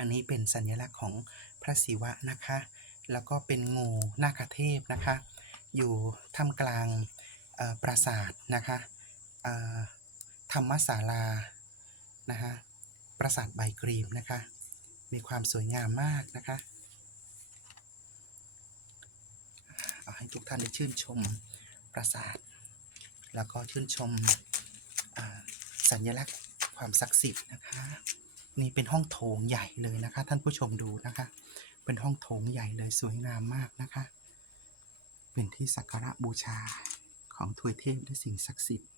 อันนี้เป็นสัญลักษณ์ของพระศิวะนะคะ แล้วก็เป็นงูนาคเทพนะคะ อยู่ท่ามกลางปราสาทนะคะธรรมศาลานะคะปราสาทใบกรีมนะคะ มีความสวยงามมากนะคะเอาให้ทุกท่านได้ชื่นชมปราสาท แล้วก็ชื่นชมสัญลักษณ์ความศักดิ์สิทธิ์นะคะ นี่เป็นห้องโถงใหญ่เลยนะคะ ท่านผู้ชมดูนะคะ เป็นห้องโถงใหญ่เลยสวยงามมากนะคะ เป็นที่สักการะบูชาของถวยเทพและสิ่งศักดิ์สิทธิ์